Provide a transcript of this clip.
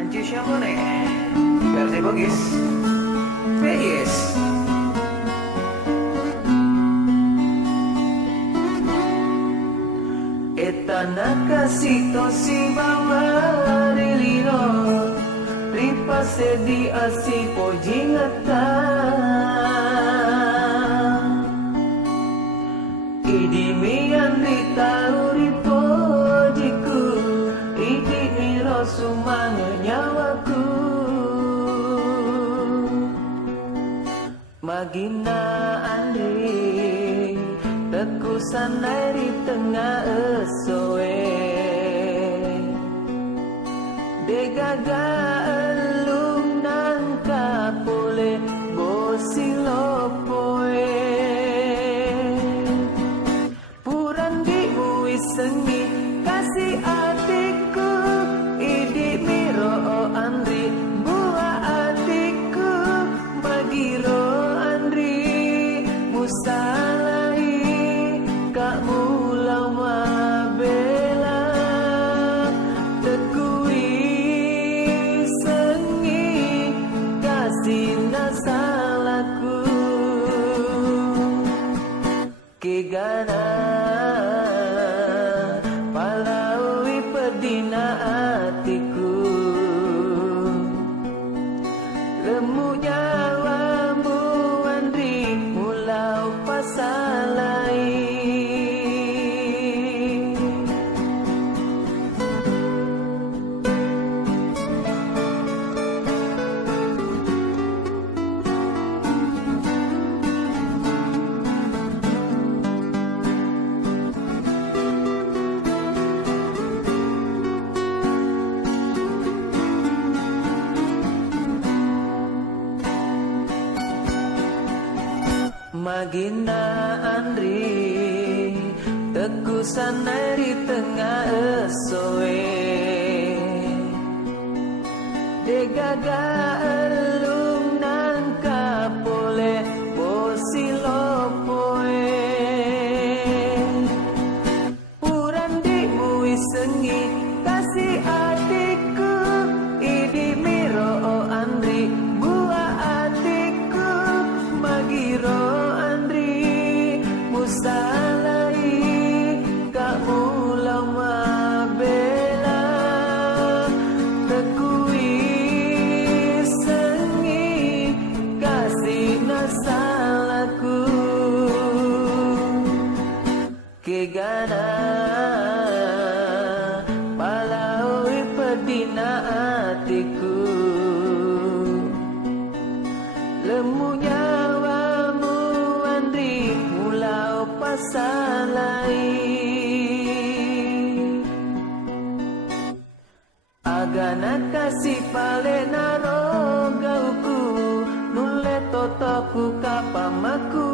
Anjir siapa nih? Versi Bugis Yes. Etana kasito si mama rilino Ripase di asipo jingata Idi mian rita uripo jiku Idi iro sumang nyawaku Magina Andri tekusan dari tengah esoe Degaga elum nangka pole bosilopoe Puran diui sengi kasih adikku Idi miro Andri buah adikku Magiro Andri musalahi kak mulau mabela tekui sengi kasih nasalaku kegana palaui pedina hatiku lemu nyawamu Andri mulau pasalai Magina Andri tekusan dari tengah esoe Degaga elum nangka pole bosilopoe Puran diui sengi kasih adikku Idi miro Andri buah adikku Magiro salai kak mulau mabela tekui sengi kasih nasalaku kegana palaui pedina hatiku lemu nyawamu Andri mulau pasalai agana kasih palena rogauku nule totoku kapamaku